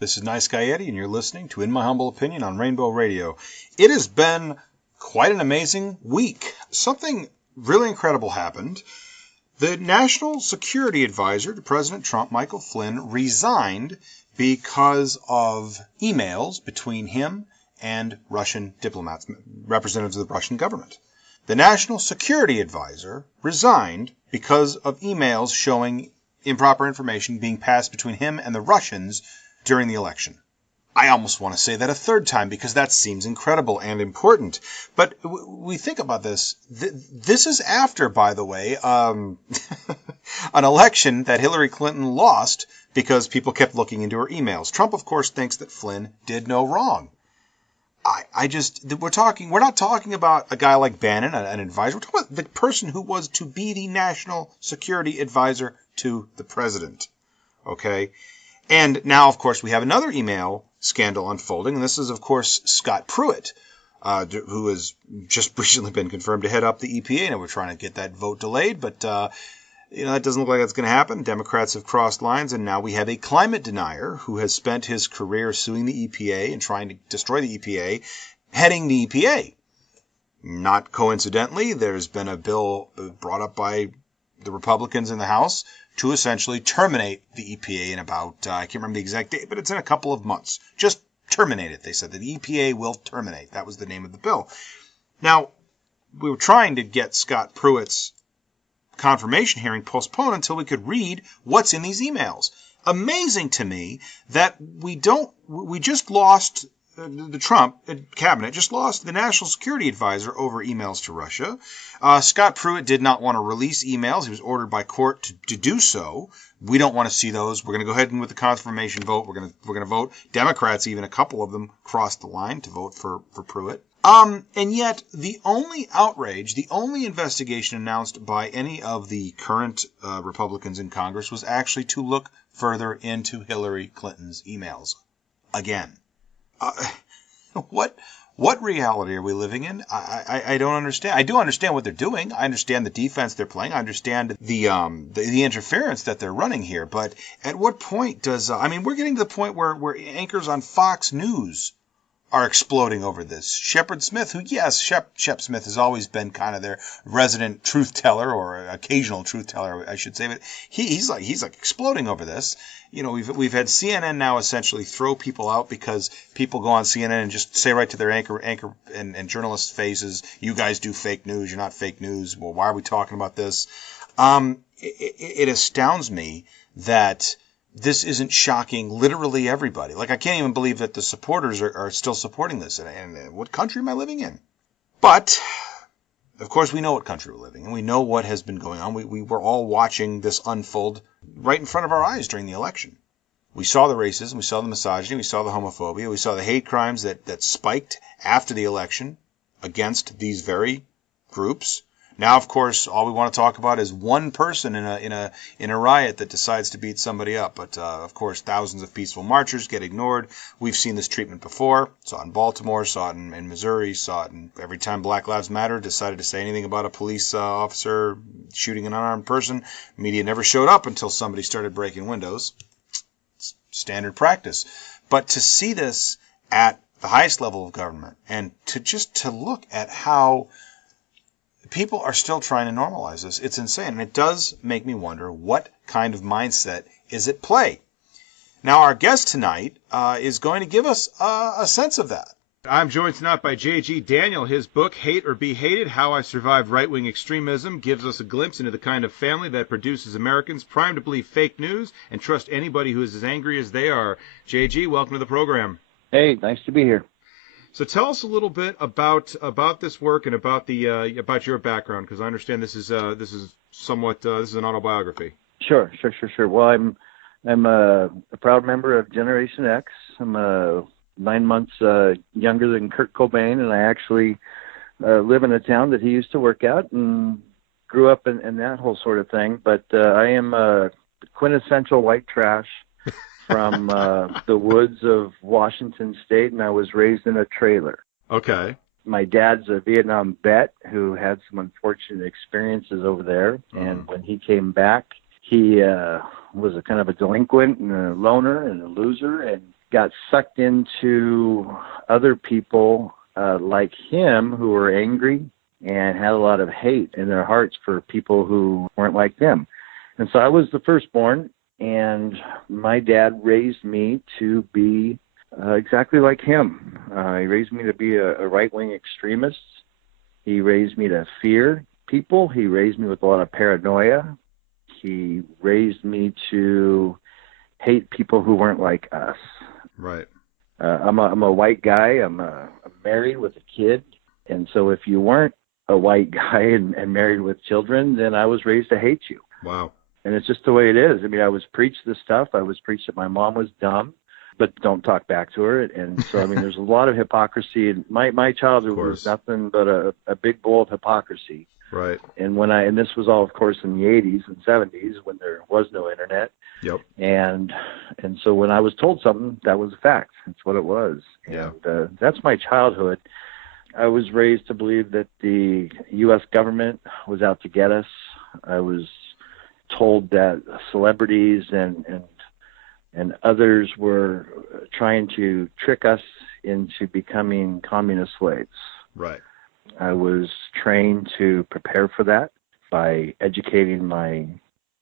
This is Niceguy Eddie, and you're listening to In My Humble Opinion on Rainbow Radio. It has been quite an amazing week. Something really incredible happened. The National Security Advisor to President Trump, Michael Flynn, resigned because of emails between him and Russian diplomats, representatives of the Russian government. The National Security Advisor resigned because of emails showing improper information being passed between him and the Russians during the election. I almost want to say that a third time because that seems incredible and important. But we think about this. This is after, by the way, an election that Hillary Clinton lost because people kept looking into her emails. Trump, of course, thinks that Flynn did no wrong. We're not talking about a guy like Bannon, an advisor. We're talking about the person who was to be the National Security Advisor to the president. Okay? And now, of course, we have another email scandal unfolding, and this is, of course, Scott Pruitt, who has just recently been confirmed to head up the EPA, and we're trying to get that vote delayed, but it doesn't look like that's going to happen. Democrats have crossed lines, and now we have a climate denier who has spent his career suing the EPA and trying to destroy the EPA, heading the EPA. Not coincidentally, there's been a bill brought up by the Republicans in the House to essentially terminate the EPA in about, I can't remember the exact date, but it's in a couple of months. Just terminate it. They said that the EPA will terminate. That was the name of the bill. Now, we were trying to get Scott Pruitt's confirmation hearing postponed until we could read what's in these emails. Amazing to me that we just lost the Trump cabinet, just lost the National Security Advisor over emails to Russia. Scott Pruitt did not want to release emails. He was ordered by court to do so. We don't want to see those. We're going to go ahead and with the confirmation vote, we're going to vote. Democrats, even a couple of them, crossed the line to vote for Pruitt. And yet, the only outrage, the only investigation announced by any of the current Republicans in Congress was actually to look further into Hillary Clinton's emails. Again. What reality are we living in? I don't understand. I do understand what they're doing. I understand the defense they're playing. I understand the interference that they're running here. But at what point does we're getting to the point where anchors on Fox News are exploding over this. Shepard Smith, who, yes, Shep Smith has always been kind of their resident truth teller or occasional truth teller, I should say, but he's like exploding over this. We've had CNN now essentially throw people out because people go on CNN and just say right to their anchor and journalists' faces, "You guys do fake news. You're not fake news. Well, why are we talking about this?" It astounds me that this isn't shocking literally everybody. Like, I can't even believe that the supporters are still supporting this. And what country am I living in? But, of course, we know what country we're living in. We know what has been going on. We were all watching this unfold right in front of our eyes during the election. We saw the racism, we saw the misogyny, we saw the homophobia, we saw the hate crimes that spiked after the election against these very groups. Now, of course, all we want to talk about is one person in a riot that decides to beat somebody up. But of course, thousands of peaceful marchers get ignored. We've seen this treatment before. Saw it in Baltimore. Saw it in Missouri. Saw it every time Black Lives Matter decided to say anything about a police officer shooting an unarmed person. Media never showed up until somebody started breaking windows. It's standard practice. But to see this at the highest level of government and to look at how people are still trying to normalize this. It's insane. And it does make me wonder what kind of mindset is at play. Now, our guest tonight is going to give us a sense of that. I'm joined tonight by J.G. Daniel. His book, Hate or Be Hated, How I Survived Right-Wing Extremism, gives us a glimpse into the kind of family that produces Americans primed to believe fake news and trust anybody who is as angry as they are. J.G., welcome to the program. Hey, nice to be here. So tell us a little bit about this work and about about your background, because I understand this is somewhat this is an autobiography. Sure. Well, I'm a proud member of Generation X. I'm 9 months younger than Kurt Cobain, and I actually live in a town that he used to work at and grew up in that whole sort of thing. But I am quintessential white trash from the woods of Washington State, and I was raised in a trailer. Okay. My dad's a Vietnam vet who had some unfortunate experiences over there, and when he came back, he was a kind of a delinquent and a loner and a loser, and got sucked into other people like him who were angry and had a lot of hate in their hearts for people who weren't like them. And so I was the firstborn, and my dad raised me to be exactly like him. He raised me to be a right-wing extremist. He raised me to fear people. He raised me with a lot of paranoia. He raised me to hate people who weren't like us. Right. I'm a white guy. I'm married with a kid. And so if you weren't a white guy and married with children, then I was raised to hate you. Wow. And it's just the way it is. I mean, I was preached this stuff. I was preached that my mom was dumb, but don't talk back to her. And so, I mean, there's a lot of hypocrisy. And my childhood was nothing but a big bowl of hypocrisy. Right. And and this was all, of course, in the 80s and 70s when there was no internet. Yep. And so when I was told something, that was a fact. That's what it was. Yeah. And that's my childhood. I was raised to believe that the U.S. government was out to get us. I was told that celebrities and others were trying to trick us into becoming communist slaves. Right. I was trained to prepare for that by educating my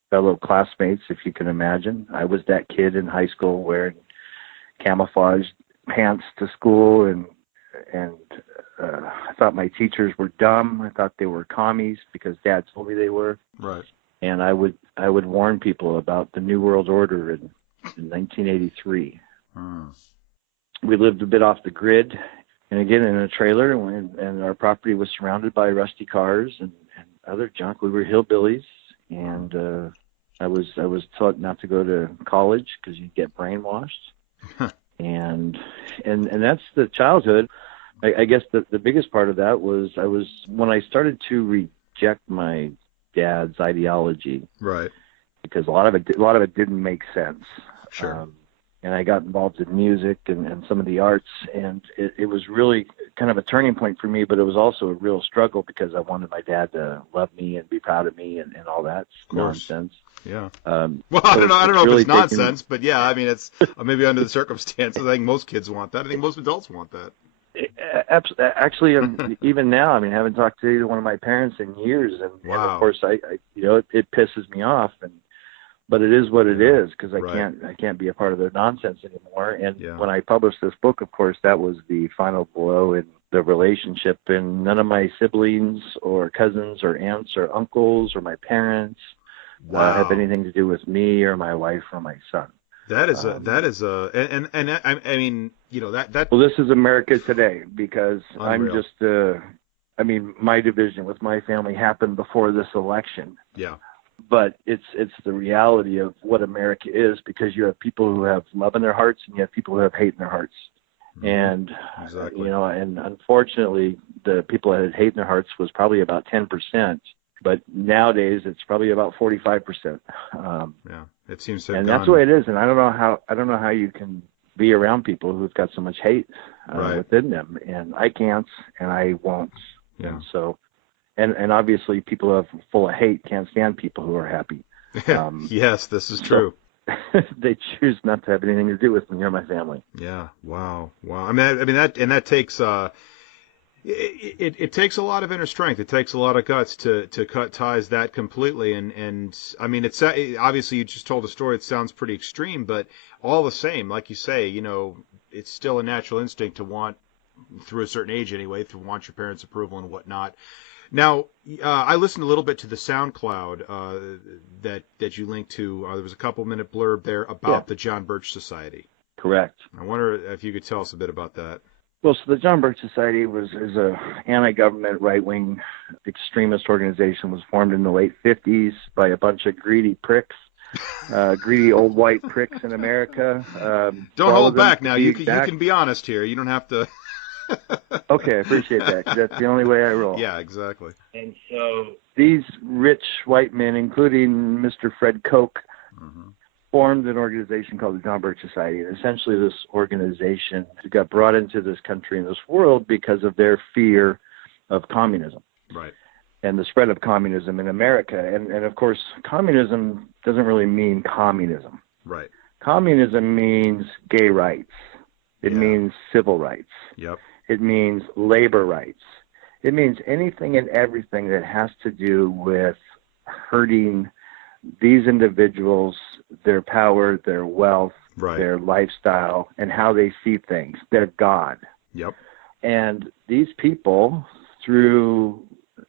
fellow classmates, if you can imagine. I was that kid in high school wearing camouflage pants to school, and I thought my teachers were dumb. I thought they were commies because Dad told me they were. Right. And I would warn people about the New World Order in 1983. We lived a bit off the grid, and again in a trailer, and our property was surrounded by rusty cars and other junk. We were hillbillies, and I was taught not to go to college because you'd get brainwashed. and that's the childhood. I guess the biggest part of that was when I started to reject my dad's ideology, right? Because a lot of it didn't make sense. Sure. And I got involved in music and some of the arts, and it was really kind of a turning point for me. But it was also a real struggle because I wanted my dad to love me and be proud of me and all that nonsense. Yeah. Well, I don't know if it's nonsense, but yeah, I mean, it's maybe under the circumstances. I think most kids want that. I think most adults want that. Actually, even now, I mean, I haven't talked to either one of my parents in years, and of course, I it pisses me off, but it is what it is because I can't be a part of their nonsense anymore. And when I published this book, of course, that was the final blow in the relationship, and none of my siblings or cousins or aunts or uncles or my parents have anything to do with me or my wife or my son. That is I mean, that. Well, this is America today because unreal. I'm just, my division with my family happened before this election. Yeah. But it's the reality of what America is, because you have people who have love in their hearts and you have people who have hate in their hearts. And, exactly. And unfortunately, the people that had hate in their hearts was probably about 10%. But nowadays, it's probably about 45%. It seems to. And that's the way it is. And I don't know how you can be around people who've got so much hate within them. And I can't, and I won't. Yeah. And so, and obviously, people who are full of hate can't stand people who are happy. Yes, this is true. They choose not to have anything to do with me or my family. Yeah. Wow. I mean that takes. It takes a lot of inner strength. It takes a lot of guts to cut ties that completely. And I mean, it's obviously you just told a story. It sounds pretty extreme, but all the same, like you say, it's still a natural instinct to want, through a certain age anyway, to want your parents' approval and whatnot. Now, I listened a little bit to the SoundCloud that you linked to. There was a couple-minute blurb there about the John Birch Society. Correct. I wonder if you could tell us a bit about that. Well, so the John Birch Society is a anti-government right-wing extremist organization. Was formed in the late 50s by a bunch of greedy pricks, greedy old white pricks in America. Don't hold back now. You can be honest here. You don't have to. Okay, I appreciate that, 'cause that's the only way I roll. Yeah, exactly. And so these rich white men, including Mr. Fred Koch, formed an organization called the John Birch Society. And essentially this organization got brought into this country and this world because of their fear of communism. Right. And the spread of communism in America. And of course, communism doesn't really mean communism. Right. Communism means gay rights. It means civil rights. Yep. It means labor rights. It means anything and everything that has to do with hurting these individuals, their power, their wealth, their lifestyle, and how they see things, their God. Yep. And these people, through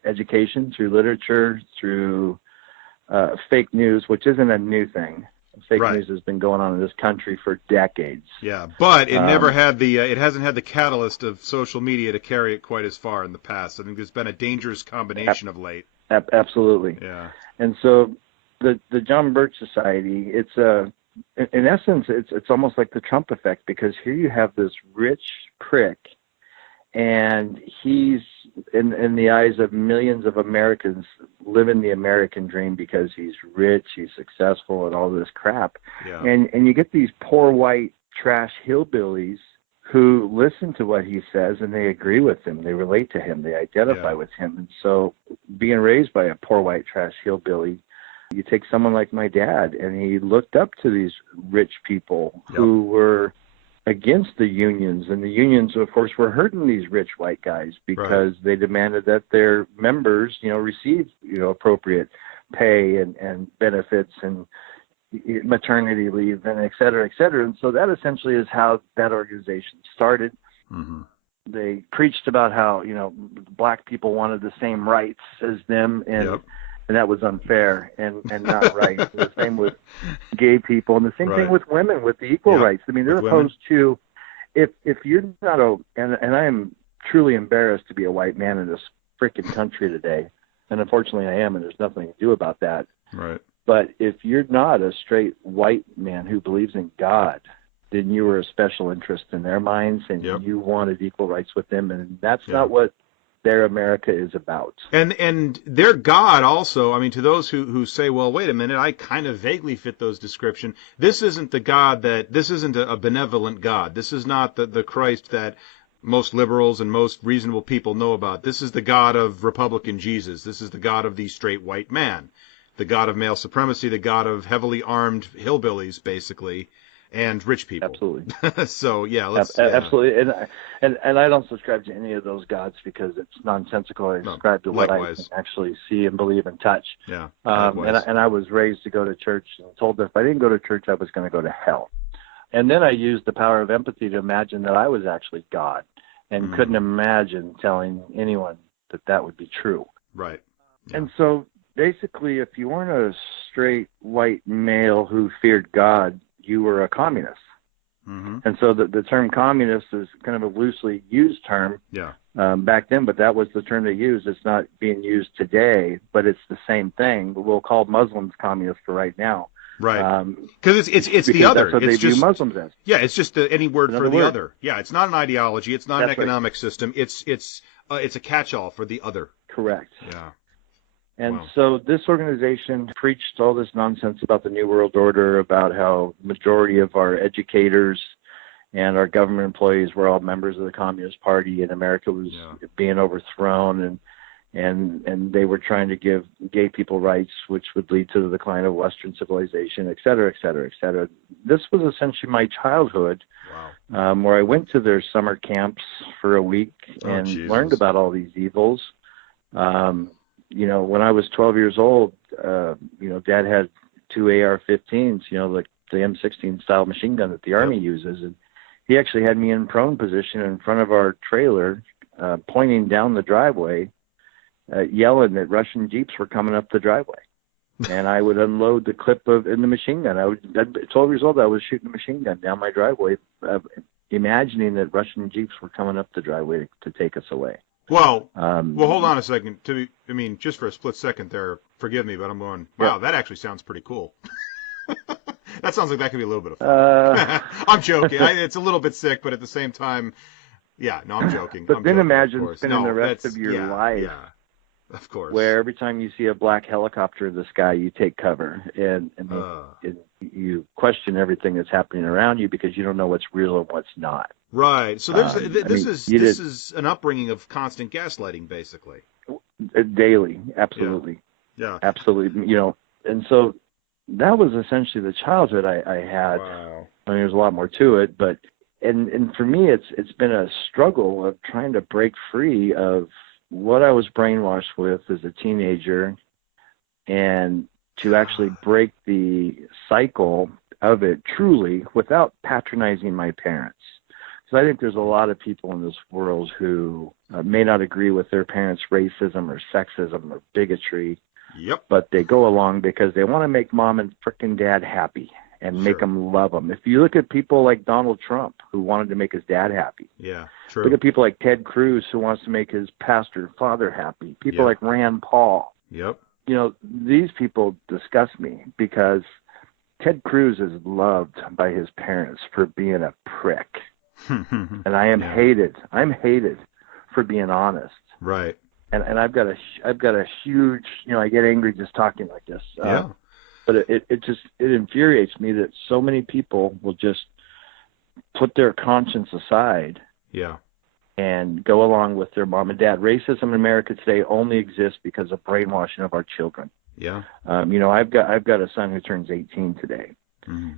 education, through literature, through fake news, which isn't a new thing. Fake news has been going on in this country for decades. Yeah, but it never had it hasn't had the catalyst of social media to carry it quite as far in the past. I think there's been a dangerous combination of late. Absolutely. Yeah. And so the John Birch Society, it's in essence, it's almost like the Trump effect, because here you have this rich prick, and he's in the eyes of millions of Americans living the American dream because he's rich, he's successful, and all this crap. Yeah. And you get these poor white trash hillbillies who listen to what he says, and they agree with him, they relate to him, they identify with him. And so, being raised by a poor white trash hillbilly, you take someone like my dad, and he looked up to these rich people who were against the unions, and the unions, of course, were hurting these rich white guys because they demanded that their members, receive, appropriate pay and benefits and maternity leave and et cetera, et cetera. And so that essentially is how that organization started. Mm-hmm. They preached about how, black people wanted the same rights as them, and that was unfair and not right. The same with gay people, and the same thing with women, with the equal rights. I mean, they're opposed to, if you're not and I am truly embarrassed to be a white man in this freaking country today, and unfortunately I am, and there's nothing to do about that. Right. But if you're not a straight white man who believes in God, then you were a special interest in their minds, and you wanted equal rights with them, and that's not what their America is about. And their God also, I mean, to those who say, well, wait a minute, I kind of vaguely fit those description. This isn't the God this isn't a benevolent God. This is not the Christ that most liberals and most reasonable people know about. This is the God of Republican Jesus. This is the God of the straight white man, the God of male supremacy, the God of heavily armed hillbillies, basically, and rich people. Absolutely. So absolutely, and I don't subscribe to any of those gods because it's nonsensical. I subscribe to what I can actually see and believe and touch. Yeah. And I was raised to go to church and told that if I didn't go to church, I was going to go to hell. And then I used the power of empathy to imagine that I was actually God, and couldn't imagine telling anyone that would be true. Right. Yeah. And so basically, if you weren't a straight white male who feared God, you were a communist. Mm-hmm. And so the term communist is kind of a loosely used term back then, but that was the term they used. It's not being used today, but it's the same thing. But we'll call Muslims communists for right now. Right. Because it's the other. That's what they view Muslims as. Yeah, it's just any word for the other. Yeah, it's not an ideology. It's not an economic system. It's a catch-all for the other. Correct. Yeah. And so this organization preached all this nonsense about the New World Order, about how majority of our educators and our government employees were all members of the Communist Party, and America was being overthrown, and they were trying to give gay people rights, which would lead to the decline of Western civilization, et cetera, et cetera, et cetera. This was essentially my childhood, where I went to their summer camps for a week and learned about all these evils. When I was 12 years old, Dad had two AR-15s, like the M16 style machine gun that the Army uses. And he actually had me in prone position in front of our trailer, pointing down the driveway, yelling that Russian Jeeps were coming up the driveway. And I would unload the clip in the machine gun. At 12 years old, I was shooting a machine gun down my driveway, imagining that Russian Jeeps were coming up the driveway to take us away. Well, hold on a second. Just for a split second there, forgive me, but I'm going, wow, that actually sounds pretty cool. That sounds like that could be a little bit of fun. I'm joking. It's a little bit sick, but at the same time, I'm joking. But then imagine spending the rest of your life, of course, where every time you see a black helicopter in the sky, you take cover, and you question everything that's happening around you because you don't know what's real and what's not. Right. So this is an upbringing of constant gaslighting, basically. Daily, absolutely. Yeah. Absolutely. And so that was essentially the childhood I had. Wow. I mean, there's a lot more to it, but and for me, it's been a struggle of trying to break free of what I was brainwashed with as a teenager, and to actually break the cycle of it truly without patronizing my parents. Because I think there's a lot of people in this world who may not agree with their parents' racism or sexism or bigotry. Yep. But they go along because they want to make mom and frickin' dad happy and make them love them. If you look at people like Donald Trump, who wanted to make his dad happy. Yeah, true. Look at people like Ted Cruz, who wants to make his pastor father happy. People like Rand Paul. Yep. You know, these people disgust me because Ted Cruz is loved by his parents for being a prick. And I am hated. I'm hated for being honest. Right. And I've got a huge, you know, I get angry just talking like this. But it infuriates me that so many people will just put their conscience aside. Yeah. And go along with their mom and dad. Racism in America today only exists because of brainwashing of our children. Yeah. You know, I've got a son who turns 18 today,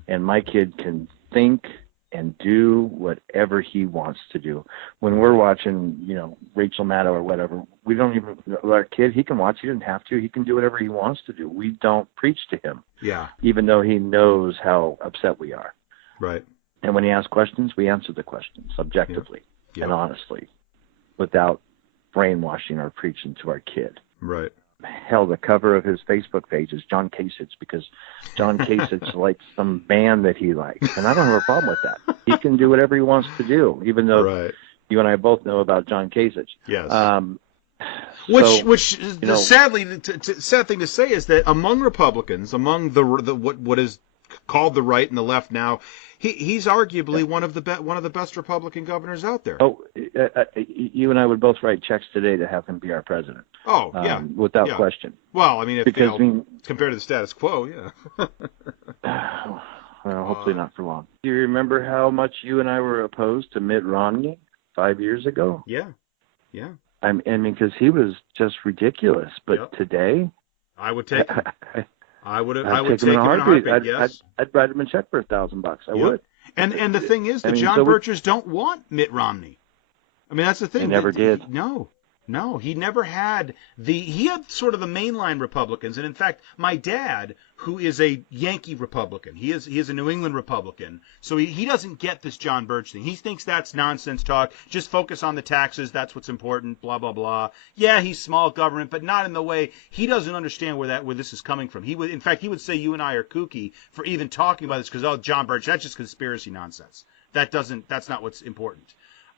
and my kid can think and do whatever he wants to do. When we're watching, you know, Rachel Maddow or whatever, we don't even, our kid, he can watch, he doesn't have to, he can do whatever he wants to do. We don't preach to him. Yeah. Even though he knows how upset we are. Right. And when he asks questions, we answer the questions objectively and honestly, without brainwashing or preaching to our kid. Right. Hell, the cover of his Facebook page is John Kasich because John Kasich likes some band that he likes. And I don't have a problem with that. He can do whatever he wants to do, even though you and I both know about John Kasich. Yes. Which you know, sadly, sad thing to say is that among Republicans, among the what is called the right and the left now, he's arguably one of the best Republican governors out there. Oh, you and I would both write checks today to have him be our president. Oh, yeah, without question. Well, I mean, compared to the status quo, well, hopefully not for long. Do you remember how much you and I were opposed to Mitt Romney 5 years ago? Yeah. I mean, because he was just ridiculous. But today, I would take him. I would take him in a heartbeat. Yes. I'd write him a check for $1,000. I would. And the thing is, the John Birchers don't want Mitt Romney. I mean, that's the thing. He never did. No, he never had he had sort of the mainline Republicans. And in fact, my dad, who is a Yankee Republican, he is a New England Republican. So he doesn't get this John Birch thing. He thinks that's nonsense talk. Just focus on the taxes. That's what's important. Blah, blah, blah. Yeah, he's small government, but not in the way he doesn't understand where this is coming from. He would say you and I are kooky for even talking about this because, John Birch, that's just conspiracy nonsense. That's not what's important.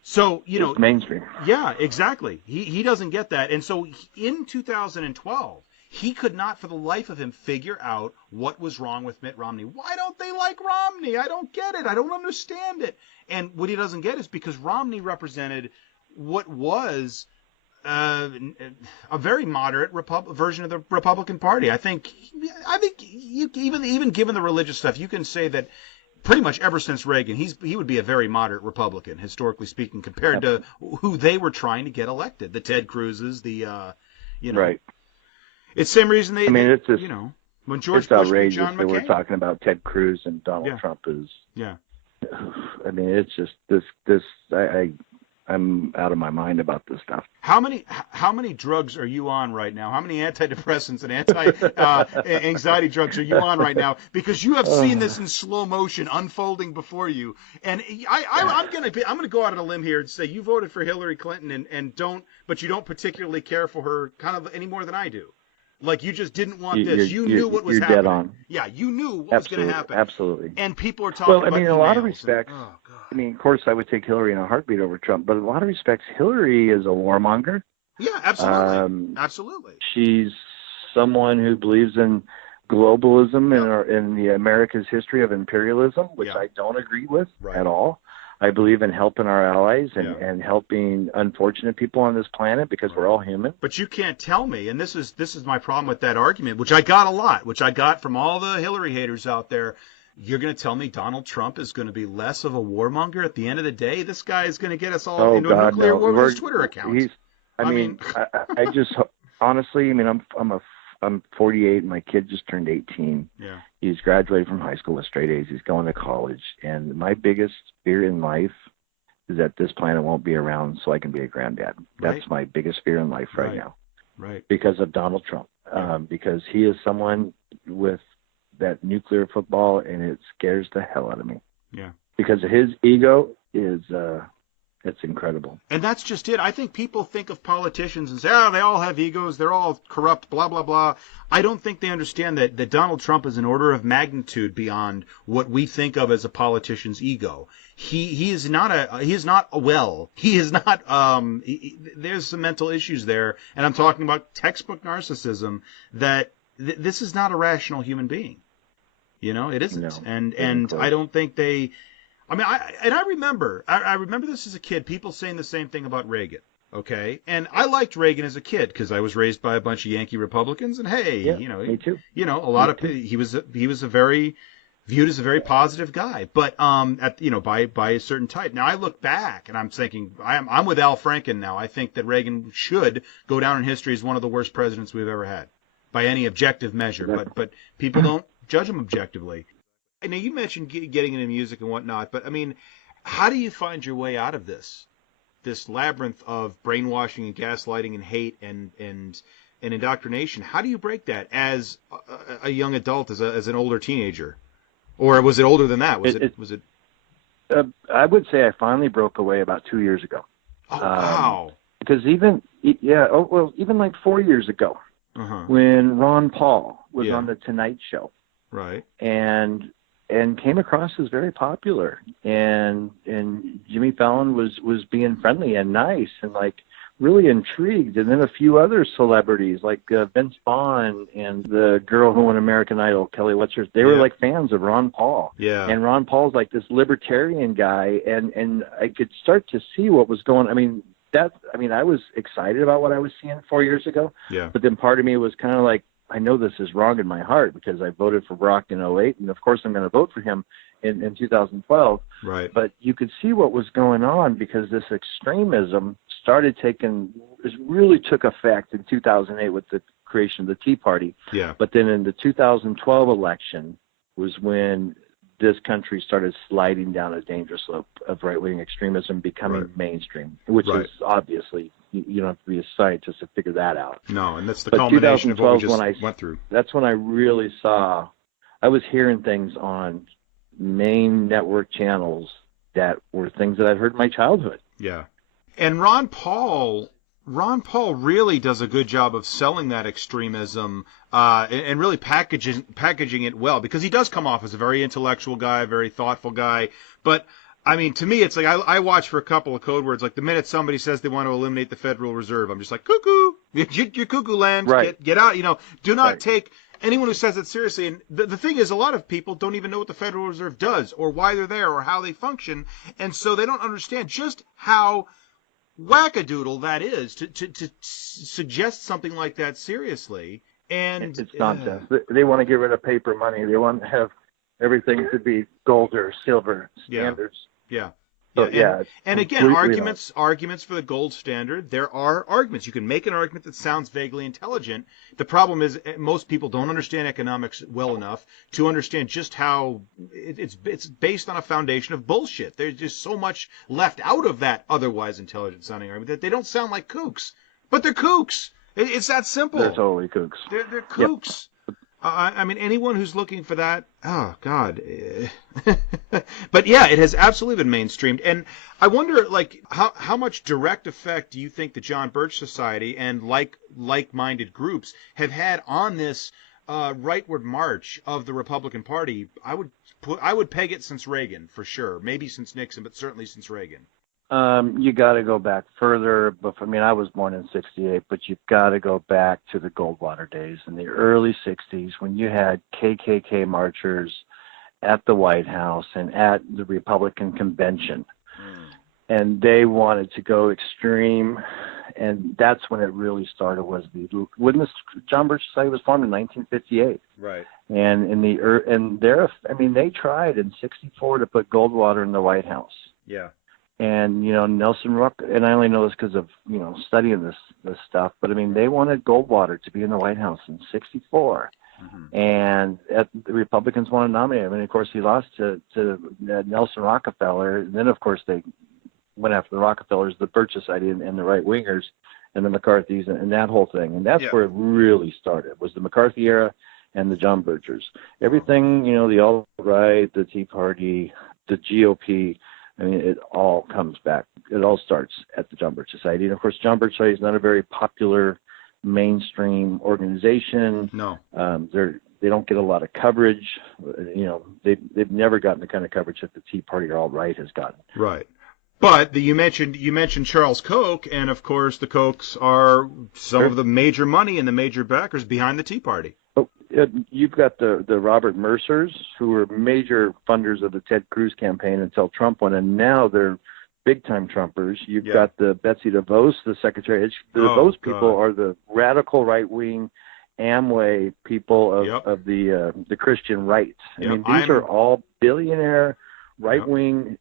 So, you know, mainstream. Yeah, exactly. He doesn't get that. And so in 2012, he could not for the life of him figure out what was wrong with Mitt Romney. Why don't they like Romney? I don't get it. I don't understand it. And what he doesn't get is because Romney represented what was a very moderate version of the Republican Party. I think even given the religious stuff, you can say that pretty much ever since Reagan, he would be a very moderate Republican, historically speaking, compared to who they were trying to get elected. The Ted Cruzes, Right. It's the same reason it's just, when George it's Bush outrageous John that McCain. we're talking about Ted Cruz and Donald Trump is. Yeah. I mean, it's just this. I'm out of my mind about this stuff. How many drugs are you on right now? How many antidepressants and anti-anxiety drugs are you on right now? Because you have seen this in slow motion unfolding before you. And I'm gonna go out on a limb here and say you voted for Hillary Clinton but you don't particularly care for her kind of any more than I do. Like you just didn't want this. You knew what was happening. Dead on. Yeah, you knew what was going to happen. Absolutely. And people are talking about in a lot of respects. Oh, God. I mean, of course, I would take Hillary in a heartbeat over Trump, but in a lot of respects, Hillary is a warmonger. Yeah, absolutely. Absolutely. She's someone who believes in globalism in the America's history of imperialism, which I don't agree with at all. I believe in helping our allies and helping unfortunate people on this planet because we're all human. But you can't tell me, and this is my problem with that argument, which I got a lot, which I got from all the Hillary haters out there. You're going to tell me Donald Trump is going to be less of a warmonger at the end of the day? This guy is going to get us all into a nuclear war with his Twitter account. I just honestly, I'm 48 and my kid just turned 18. Yeah. He's graduated from high school with straight A's. He's going to college. And my biggest fear in life is that this planet won't be around so I can be a granddad. Right. That's my biggest fear in life right now. Right. Because of Donald Trump. Because he is someone with that nuclear football, and it scares the hell out of me. Yeah. Because his ego is, it's incredible. And that's just it. I think people think of politicians and say, oh, they all have egos, they're all corrupt, blah, blah, blah. I don't think they understand that Donald Trump is an order of magnitude beyond what we think of as a politician's ego. There's some mental issues there, and I'm talking about textbook narcissism, that this is not a rational human being. It isn't. No, and I don't think they... I remember this as a kid, people saying the same thing about Reagan, okay? And I liked Reagan as a kid because I was raised by a bunch of Yankee Republicans, and hey, me too. He was viewed as a very positive guy, but by a certain type. Now I look back and I'm thinking I'm with Al Franken now. I think that Reagan should go down in history as one of the worst presidents we've ever had by any objective measure, but people don't judge him objectively. Now, you mentioned getting into music and whatnot, but, how do you find your way out of this labyrinth of brainwashing and gaslighting and hate and indoctrination? How do you break that as a young adult, as an older teenager? Or was it older than that? Was it? I would say I finally broke away about 2 years ago. Oh, wow. Because even like 4 years ago, when Ron Paul was on the Tonight Show. Right. And came across as very popular, and Jimmy Fallon was being friendly and nice and like really intrigued, and then a few other celebrities like Vince Vaughn and the girl who won American Idol, Kelly What's-Her, they were like fans of Ron Paul. Yeah. And Ron Paul's like this libertarian guy, and I could start to see what was going. I was excited about what I was seeing 4 years ago. Yeah. But then part of me was kind of like, I know this is wrong in my heart because I voted for Barack in 2008, and of course I'm going to vote for him in 2012. Right. But you could see what was going on because this extremism really took effect in 2008 with the creation of the Tea Party. Yeah. But then in the 2012 election was when this country started sliding down a dangerous slope of right-wing extremism becoming mainstream, which is obviously, you don't have to be a scientist to figure that out. No, and that's the culmination of what we just went through. That's when I really saw, I was hearing things on main network channels that were things that I'd heard in my childhood. Yeah. And Ron Paul really does a good job of selling that extremism and really packaging it well, because he does come off as a very intellectual guy, a very thoughtful guy. But, to me, it's like I watch for a couple of code words. Like the minute somebody says they want to eliminate the Federal Reserve, I'm just like, cuckoo, you're cuckoo land, get out. Do not take anyone who says it seriously. And the thing is, a lot of people don't even know what the Federal Reserve does or why they're there or how they function. And so they don't understand just how wackadoodle that is to suggest something like that seriously. And it's nonsense. They want to get rid of paper money. They want to have everything to be gold or silver standards. Yeah. So, and again, arguments for the gold standard. There are arguments. You can make an argument that sounds vaguely intelligent. The problem is most people don't understand economics well enough to understand just how it's based on a foundation of bullshit. There's just so much left out of that otherwise intelligent sounding argument that they don't sound like kooks, but they're kooks. It's that simple. They're totally kooks. They're kooks. Yep. Anyone who's looking for that, oh, God. But, yeah, it has absolutely been mainstreamed. And I wonder, how much direct effect do you think the John Birch Society and like-minded groups have had on this rightward march of the Republican Party? I would peg it since Reagan, for sure. Maybe since Nixon, but certainly since Reagan. You got to go back further. But I was born in '68, but you've got to go back to the Goldwater days in the early '60s when you had KKK marchers at the White House and at the Republican convention, and they wanted to go extreme. And that's when it really started. When the John Birch Society was formed in 1958, right? And they tried in '64 to put Goldwater in the White House. Yeah. And, Nelson Rock, and I only know this because of, studying this stuff, but I mean, they wanted Goldwater to be in the White House in 1964. Mm-hmm. And the Republicans want to nominate him. And of course, he lost to Nelson Rockefeller. And then, of course, they went after the Rockefellers, the Birch Society, and the right wingers, and the McCarthys, and that whole thing. And that's where it really started, was the McCarthy era and the John Birchers. Everything, the alt-right, the Tea Party, the GOP, I mean, it all comes back. It all starts at the John Birch Society. And, of course, John Birch Society is not a very popular mainstream organization. No. They don't get a lot of coverage. They've never gotten the kind of coverage that the Tea Party or alt-right has gotten. Right. But you mentioned Charles Koch, and, of course, the Kochs are some of the major money and the major backers behind the Tea Party. Oh, you've got the Robert Mercers, who were major funders of the Ted Cruz campaign until Trump won, and now they're big-time Trumpers. You've got the Betsy DeVos, the Secretary. Those people are the radical right-wing Amway people of the Christian right. I mean, these are all billionaire right-wing,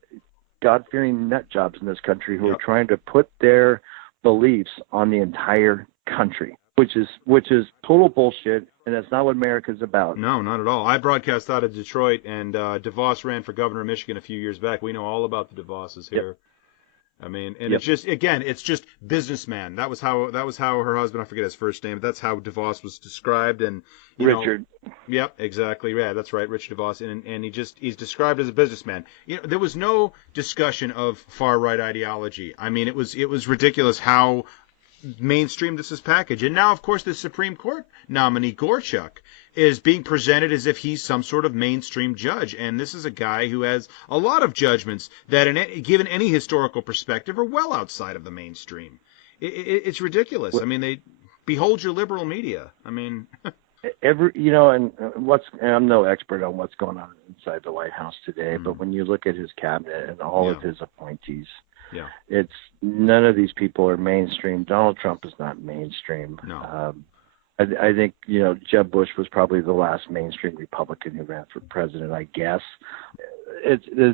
God-fearing nut jobs in this country who are trying to put their beliefs on the entire country, which is total bullshit, and that's not what America's about. No, not at all. I broadcast out of Detroit, and DeVos ran for governor of Michigan a few years back. We know all about the DeVosses here. Yep. I mean, and it's just businessman. That was how her husband, I forget his first name, but that's how DeVos was described. And Richard. Yep, exactly. Yeah, that's right, Richard DeVos. And he's described as a businessman. There was no discussion of far right ideology. I mean, it was ridiculous how mainstream this is packaged. And now, of course, the Supreme Court nominee Gorsuch is being presented as if he's some sort of mainstream judge. And this is a guy who has a lot of judgments that, given any historical perspective, are well outside of the mainstream. It's ridiculous. I mean, they behold your liberal media. I mean, and I'm no expert on what's going on inside the White House today, but when you look at his cabinet and all of his appointees, it's none of these people are mainstream. Donald Trump is not mainstream. No. I think, Jeb Bush was probably the last mainstream Republican who ran for president, I guess.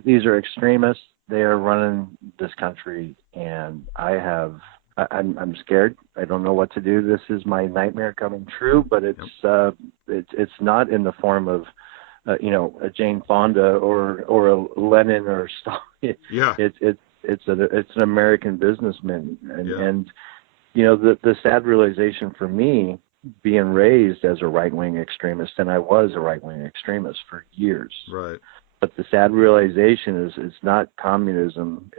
These are extremists. They are running this country, and I'm scared. I don't know what to do. This is my nightmare coming true, but it's not in the form of, a Jane Fonda or a Lenin or Stalin. It's an American businessman, and the sad realization for me, being raised as a right-wing extremist, and I was a right-wing extremist for years. Right. But the sad realization is it's not communism,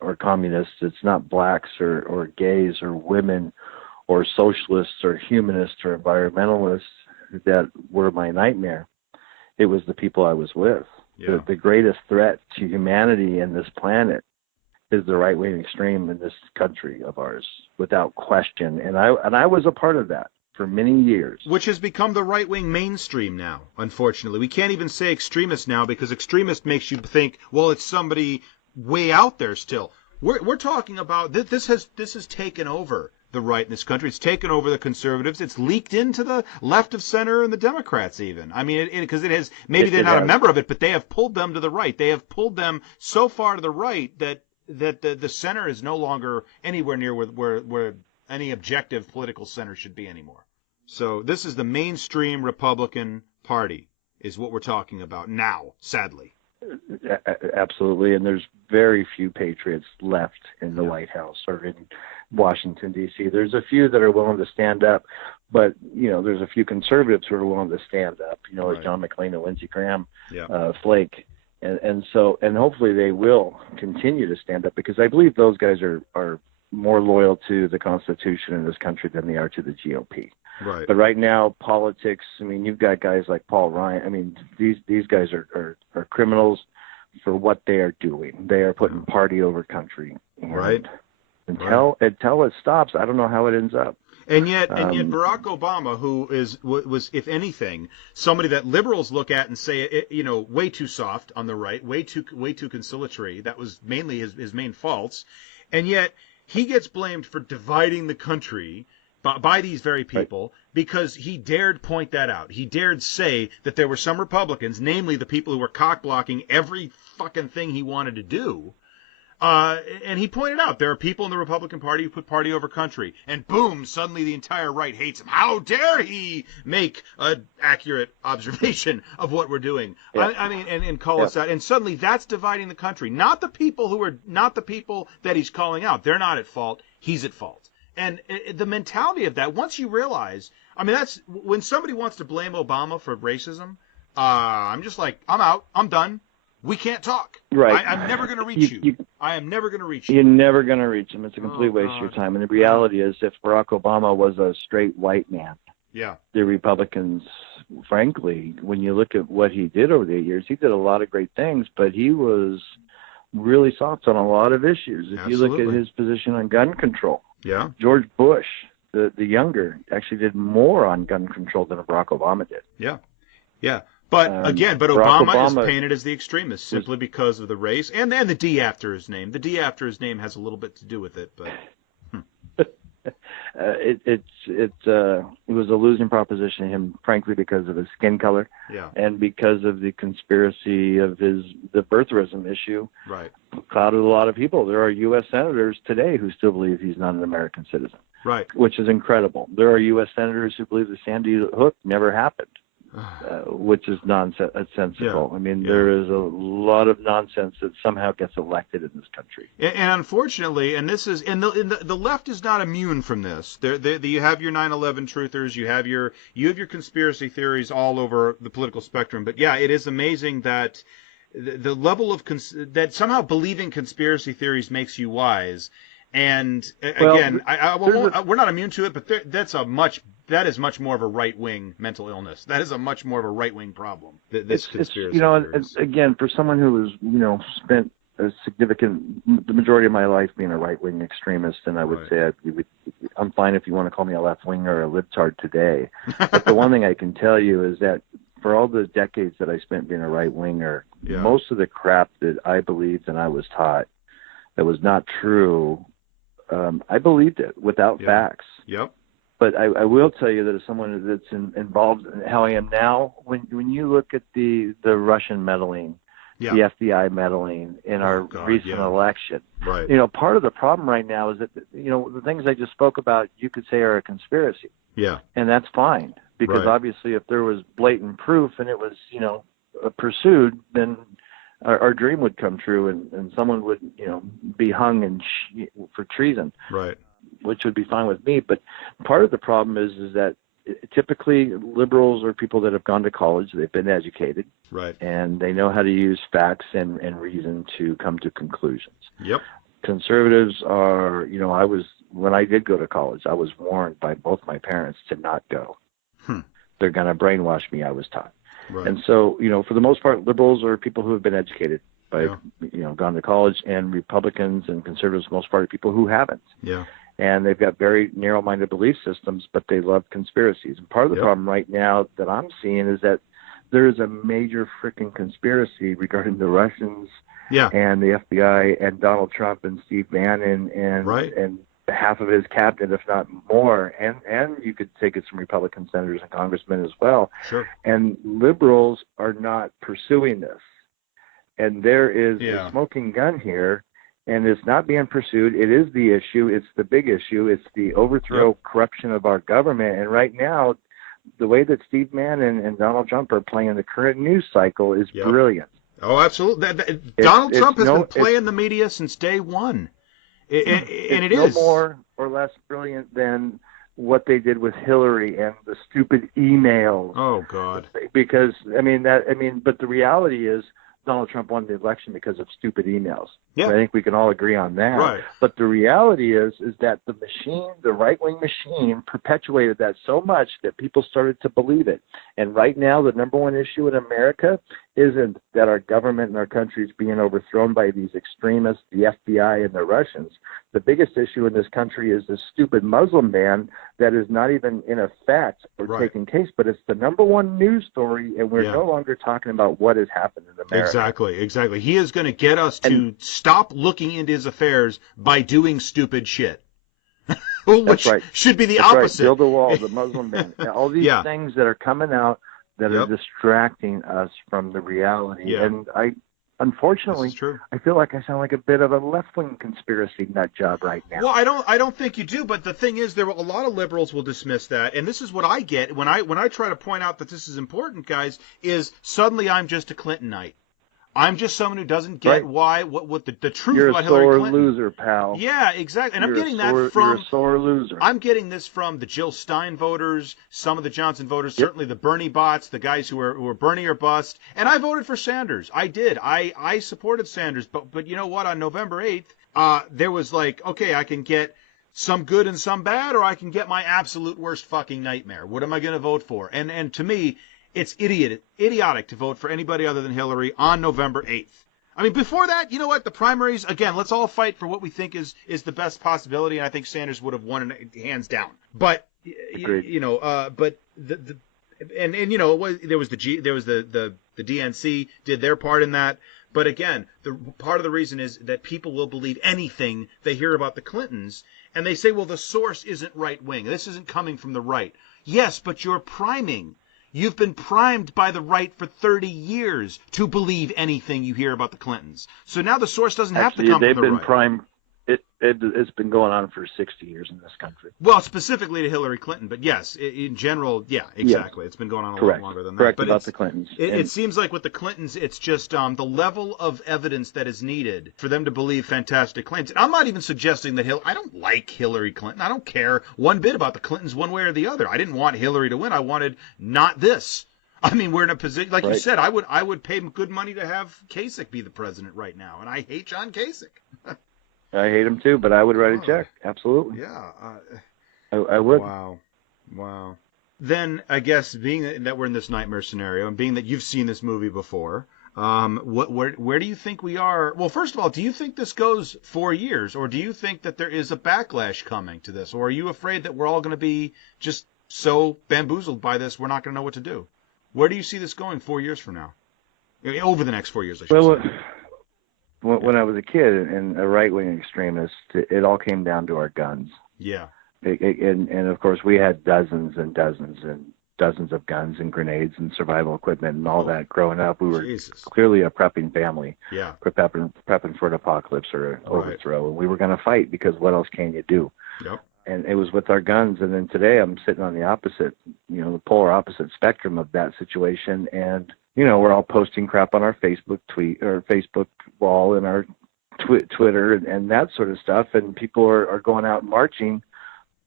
or communists, it's not blacks or gays or women or socialists or humanists or environmentalists that were my nightmare. It was the people I was with. Yeah. The greatest threat to humanity and this planet is the right-wing extreme in this country of ours, without question. And I was a part of that for many years. Which has become the right-wing mainstream now, unfortunately. We can't even say extremist now, because extremist makes you think, well, it's somebody way out there still. We're talking about this has taken over the right in this country. It's taken over the conservatives. It's leaked into the left of center and the Democrats even. I mean, because it has, maybe they're not a member of it, but they have pulled them to the right. They have pulled them so far to the right that the center is no longer anywhere near where any objective political center should be anymore. So this is the mainstream Republican Party is what we're talking about now, sadly. Absolutely, and there's very few patriots left in the White House or in Washington, D.C. There's a few that are willing to stand up, but, there's a few conservatives who are willing to stand up, like John McCain and Lindsey Graham, Flake. And hopefully they will continue to stand up, because I believe those guys are more loyal to the Constitution in this country than they are to the GOP. Right. But right now, politics, I mean, you've got guys like Paul Ryan. I mean, these guys are criminals for what they are doing. They are putting party over country. And until it stops, I don't know how it ends up. And yet Barack Obama, who was, if anything, somebody that liberals look at and say, way too soft on the right, way too conciliatory. That was mainly his main faults. And yet he gets blamed for dividing the country by these very people, because he dared point that out. He dared say that there were some Republicans, namely the people who were cock-blocking every fucking thing he wanted to do, And he pointed out there are people in the Republican Party who put party over country, and boom, suddenly the entire right hates him. How dare he make an accurate observation of what we're doing? Yeah. I mean, and call us out. And suddenly that's dividing the country. Not the people that he's calling out. They're not at fault. He's at fault. And the mentality of that, once you realize, I mean, that's when somebody wants to blame Obama for racism. I'm just like, I'm out. I'm done. We can't talk. Right. I'm never going to reach you. I am never going to reach you. You're never going to reach him. It's a complete waste of your time. And the reality is, if Barack Obama was a straight white man, the Republicans, frankly, when you look at what he did over the 8 years, he did a lot of great things, but he was really soft on a lot of issues. If you look at his position on gun control, George Bush, the younger, actually did more on gun control than Barack Obama did. Yeah. But Obama is painted as the extremist simply because of the race and the D after his name. The D after his name has a little bit to do with it, but it was a losing proposition to him, frankly, because of his skin color, and because of the conspiracy of the birtherism issue. Right. Clouded a lot of people. There are U.S. senators today who still believe he's not an American citizen. Right. Which is incredible. There are U.S. senators who believe the Sandy Hook never happened. Which is nonsensical. I mean, there is a lot of nonsense that somehow gets elected in this country. And unfortunately, the left is not immune from this. You have your 9/11 truthers, you have your conspiracy theories all over the political spectrum. But yeah, it is amazing that the level of that somehow believing conspiracy theories makes you wise. And again, we're not immune to it, but that is much more of a right-wing mental illness. That is a much more of a right-wing problem. This conspiracy theories. Again, for someone who has spent the majority of my life being a right-wing extremist, and I would say I'm fine if you want to call me a left-winger or a libtard today. But the one thing I can tell you is that for all the decades that I spent being a right-winger, most of the crap that I believed and I was taught that was not true, I believed it without facts. Yep. But I will tell you that as someone that's involved in how I am now, when you look at the Russian meddling, the FBI meddling in our recent election, part of the problem right now is that the things I just spoke about, you could say are a conspiracy. Yeah. And that's fine, because obviously if there was blatant proof and it was pursued, then our dream would come true, and someone would, be hung for treason, right? Which would be fine with me. But part of the problem is that typically liberals are people that have gone to college, they've been educated, right, and they know how to use facts and reason to come to conclusions. Yep. Conservatives are, when I did go to college, I was warned by both my parents to not go. They're going to brainwash me, I was taught. Right. And so, for the most part, liberals are people who have been educated by, gone to college, and Republicans and conservatives, for the most part, are people who haven't. Yeah. And they've got very narrow-minded belief systems, but they love conspiracies. And part of the problem right now that I'm seeing is that there is a major freaking conspiracy regarding the Russians and the FBI and Donald Trump and Steve Bannon and half of his cabinet, if not more, and you could take it some Republican senators and congressmen as well. Sure. And liberals are not pursuing this. And there is a smoking gun here, and it's not being pursued. It is the issue. It's the big issue. It's the overthrow, corruption of our government. And right now, the way that Steve Bannon and Donald Trump are playing the current news cycle is brilliant. Oh, absolutely. Donald Trump has been playing the media since day one. It is no more or less brilliant than what they did with Hillary and the stupid emails. Oh God! Because but the reality is Donald Trump won the election because of stupid emails. Yeah. I think we can all agree on that. Right. But the reality is that the machine, the right-wing machine, perpetuated that so much that people started to believe it. And right now, the number one issue in America isn't that our government and our country is being overthrown by these extremists, the FBI and the Russians. The biggest issue in this country is this stupid Muslim ban that is not even in effect or taking case, but it's the number one news story, and we're no longer talking about what has happened in America. Exactly. He is going to get us to stop looking into his affairs by doing stupid shit. Which should be the opposite. Build a wall, the Muslim ban. All these things that are coming out that are distracting us from the reality. Yeah. And I unfortunately, This is true. I feel like I sound like a bit of a left-wing conspiracy nut job right now. Well, I don't think you do, but the thing is, there a lot of liberals will dismiss that, and this is what I get when I try to point out that this is important, guys. Is suddenly I'm just a Clintonite. I'm just someone who doesn't get why what the truth You're about a Hillary sore Clinton. loser, pal. Yeah, exactly. And I'm getting that You're from a sore loser. I'm getting this from the Jill Stein voters, some of the Johnson voters, certainly the Bernie bots, the guys who are Bernie or bust. And I voted for Sanders. I did. I supported Sanders. But you know what? On November 8th, there was like, okay, I can get some good and some bad, or I can get my absolute worst fucking nightmare. What am I going to vote for? And to me, it's idiotic to vote for anybody other than Hillary on November 8th. I mean, before that, you know what? The primaries, again, let's all fight for what we think is the best possibility, and I think Sanders would have won hands down. But but there was the DNC did their part in that. But again, the part of the reason is that people will believe anything they hear about the Clintons, and they say, well, the source isn't right wing. This isn't coming from the right. Yes, but you're priming. You've been primed by the right for 30 years to believe anything you hear about the Clintons. So now the source doesn't have to come from the right. They've been primed. It's been going on for 60 years in this country. Well, specifically to Hillary Clinton, but yes, in general, yeah, exactly. Yes. It's been going on a lot longer than that. Correct about the Clintons. It seems like with the Clintons, it's just the level of evidence that is needed for them to believe fantastic claims. And I'm not even suggesting that I don't like Hillary Clinton. I don't care one bit about the Clintons one way or the other. I didn't want Hillary to win. I wanted not this. I mean, we're in a position, like you said, I would pay good money to have Kasich be the president right now, and I hate John Kasich. I hate him too, but I would write a check. Absolutely. Yeah. I would. Wow. Then I guess being that we're in this nightmare scenario and being that you've seen this movie before, where do you think we are? Well, first of all, do you think this goes 4 years, or do you think that there is a backlash coming to this, or are you afraid that we're all going to be just so bamboozled by this we're not going to know what to do? Where do you see this going 4 years from now? Over the next 4 years, I should say. When I was a kid and a right-wing extremist, it all came down to our guns. Yeah. And of course, we had dozens and dozens and dozens of guns and grenades and survival equipment and all that growing up. We were clearly a prepping family. Yeah. Prepping for an apocalypse or an overthrow. And we were going to fight because what else can you do? Yep. And it was with our guns. And then today I'm sitting on the opposite, the polar opposite spectrum of that situation. And we're all posting crap on our Facebook tweet or Facebook wall and our Twitter and that sort of stuff. And people are going out marching,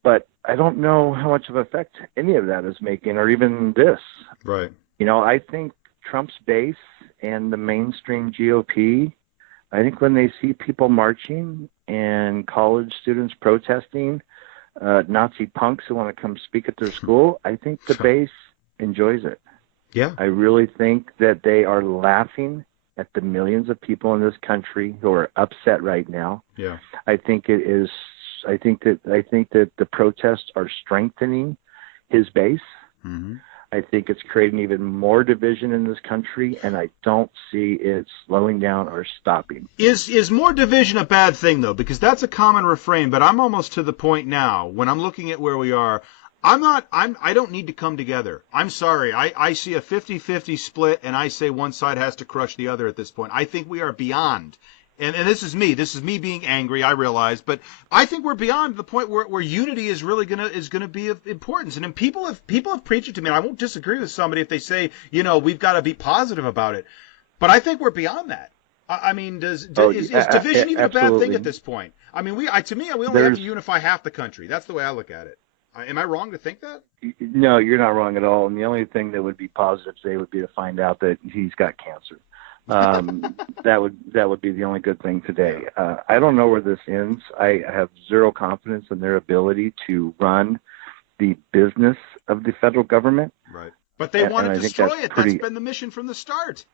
but I don't know how much of effect any of that is making, or even this. Right. I think Trump's base and the mainstream GOP, I think when they see people marching and college students protesting, Nazi punks who want to come speak at their school, I think the base enjoys it. Yeah. I really think that they are laughing at the millions of people in this country who are upset right now. Yeah. I think that the protests are strengthening his base. Mm-hmm. I think it's creating even more division in this country, and I don't see it slowing down or stopping. Is more division a bad thing, though? Because that's a common refrain, but I'm almost to the point now, when I'm looking at where we are, I don't need to come together. I'm sorry. I see a 50-50 split, and I say one side has to crush the other at this point. I think we are beyond. And this is me being angry, I realize, but I think we're beyond the point where unity is really gonna be of importance. And people have preached it to me, and I won't disagree with somebody if they say, we've got to be positive about it. But I think we're beyond that. I mean, is division even a bad thing at this point? I mean, we only have to unify half the country. That's the way I look at it. Am I wrong to think that? No, you're not wrong at all. And the only thing that would be positive today would be to find out that he's got cancer. That would be the only good thing today. I don't know where this ends. I have zero confidence in their ability to run the business of the federal government. Right. But they want to destroy it. That's been the mission from the start.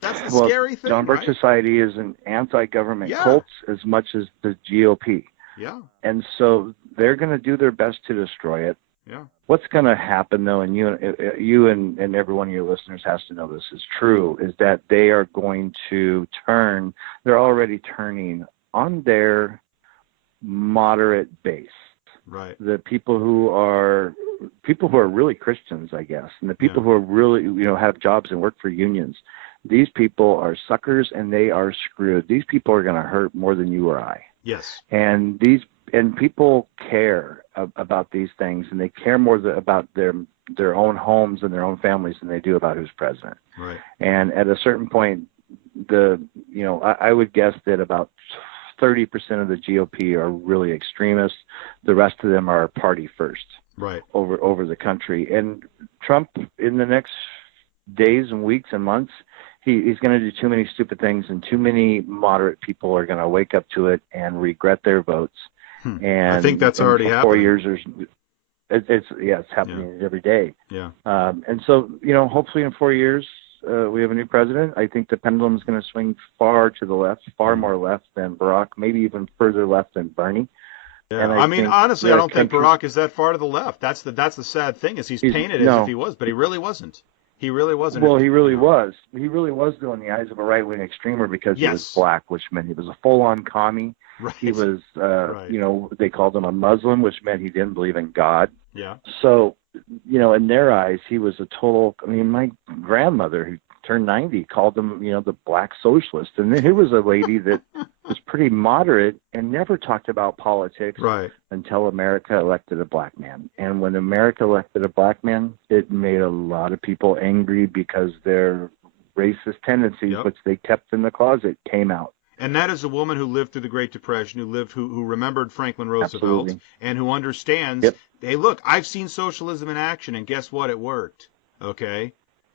That's the scary thing. John Birch Society is an anti-government cult as much as the GOP. Yeah. And so they're going to do their best to destroy it. Yeah. What's going to happen, though, and you and every one of your listeners has to know this is true, is that they are going to turn, they're already turning on their moderate base. Right. The people who are really Christians, I guess, and the people who are really, have jobs and work for unions, These people are suckers and they are screwed. These people are going to hurt more than you or I. Yes. And people care about these things, and they care more about their own homes and their own families than they do about who's president. Right. And at a certain point, I would guess that about 30% of the GOP are really extremists. The rest of them are party first. Right. Over the country. And Trump, in the next days and weeks and months, he's going to do too many stupid things, and too many moderate people are going to wake up to it and regret their votes. And I think that's already happening. 4 years, it's happening every day. Yeah. And so, hopefully in 4 years, we have a new president. I think the pendulum is going to swing far to the left, far more left than Barack, maybe even further left than Bernie. Yeah. I mean, honestly, I don't think Barack is that far to the left. That's the sad thing, is he's painted as if he was, but he really wasn't. He really wasn't. Well, he really was. He really was, though, in the eyes of a right-wing extremer, because he was black, which meant he was a full-on commie. Right. He was, they called him a Muslim, which meant he didn't believe in God. Yeah. So, in their eyes, he was a total. I mean, my grandmother, who turned 90, called him, the black socialist. And here was a lady that was pretty moderate and never talked about politics until America elected a black man. And when America elected a black man, it made a lot of people angry because their racist tendencies, which they kept in the closet, came out. And that is a woman who lived through the Great Depression, who remembered Franklin Roosevelt, and who understands, hey, look, I've seen socialism in action, and guess what? It worked. Okay?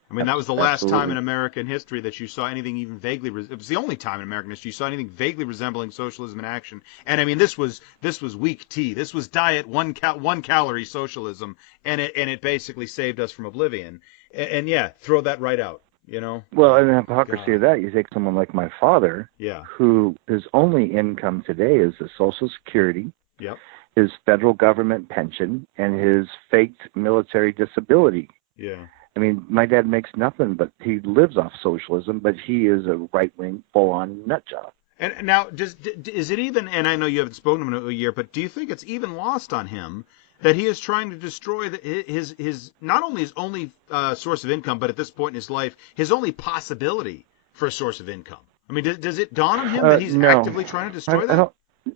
I mean, that was the last time in American history that you saw anything even vaguely. It was the only time in American history you saw anything vaguely resembling socialism in action. And I mean, this was weak tea. This was diet one calorie socialism, and it basically saved us from oblivion. And throw that right out. Well, and the hypocrisy of that, you take someone like my father, who his only income today is the Social Security, his federal government pension, and his faked military disability. Yeah. I mean, my dad makes nothing, but he lives off socialism, but he is a right-wing, full-on nut job. And now, is it even, and I know you haven't spoken to him in a year, but do you think it's even lost on him that he is trying to destroy his not only his only source of income, but at this point in his life, his only possibility for a source of income? I mean, does it dawn on him that he's actively trying to destroy that?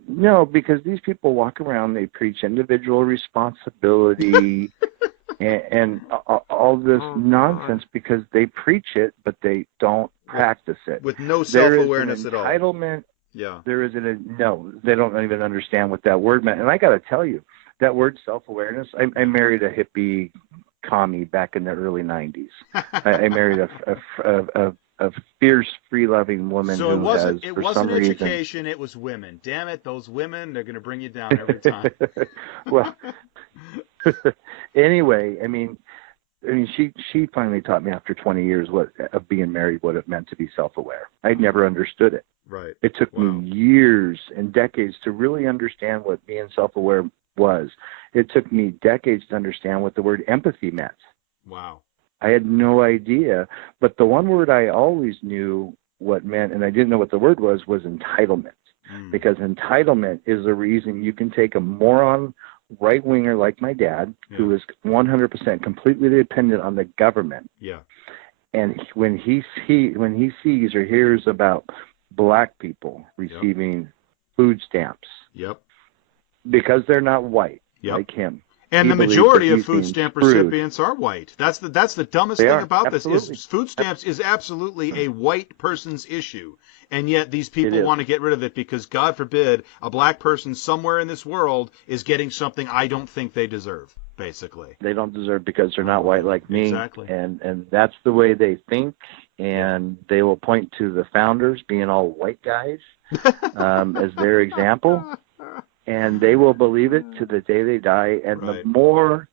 No, because these people walk around, they preach individual responsibility and all this nonsense because they preach it, but they don't practice it. With no self-awareness at all. Entitlement. Yeah. There isn't they don't even understand what that word meant. And I got to tell you, that word self-awareness, I married a hippie commie back in the early 90s. I married a fierce, free-loving woman. So it wasn't education, it was women. Damn it, those women, they're going to bring you down every time. Well, anyway, I mean, she finally taught me after 20 years of being married what it meant to be self-aware. I'd never understood it. Right. It took me years and decades to really understand what being self-aware was. It took me decades to understand what the word empathy meant. Wow. I had no idea, but the one word I always knew what meant, and I didn't know what the word was entitlement. Because entitlement is the reason you can take a moron right-winger like my dad, who is 100% completely dependent on the government. Yeah. And when he sees or hears about black people receiving food stamps, because they're not white like him. And the majority of food stamp recipients are white. That's the dumbest thing about this. Is food stamps is absolutely a white person's issue. And yet these people want to get rid of it because, God forbid, a black person somewhere in this world is getting something I don't think they deserve, basically. They don't deserve because they're not white like me. Exactly. And that's the way they think. And they will point to the founders being all white guys as their example. And they will believe it to the day they die. And the more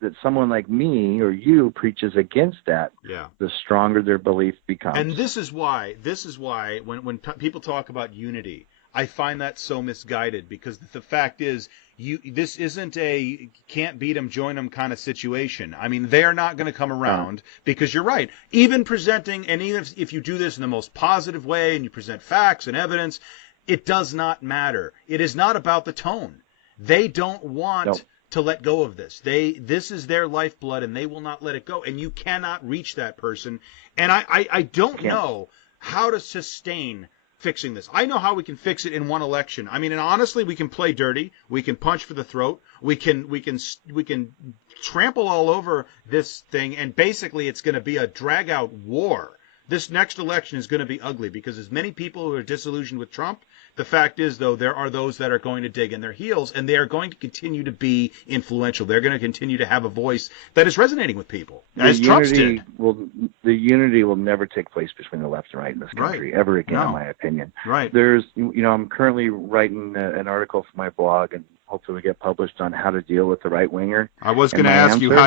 that someone like me or you preaches against that, the stronger their belief becomes. And this is why when people talk about unity, I find that so misguided, because the fact is, this isn't a can't beat them, join them kind of situation. I mean, they're not going to come around because you're right. Even presenting, and even if you do this in the most positive way and you present facts and evidence, it does not matter. It is not about the tone. They don't want to let go of this. This is their lifeblood, and they will not let it go. And you cannot reach that person. And I don't know how to sustain fixing this. I know how we can fix it in one election. I mean, and honestly, we can play dirty. We can punch for the throat. We can trample all over this thing, and basically, it's going to be a drag-out war. This next election is going to be ugly because as many people who are disillusioned with Trump, the fact is, though, there are those that are going to dig in their heels, and they are going to continue to be influential. They're going to continue to have a voice that is resonating with people, as Trump's did. The unity will never take place between the left and right in this country, ever again, in my opinion. Right. I'm currently writing an article for my blog, and hopefully we get published on how to deal with the right winger. I was going to ask you how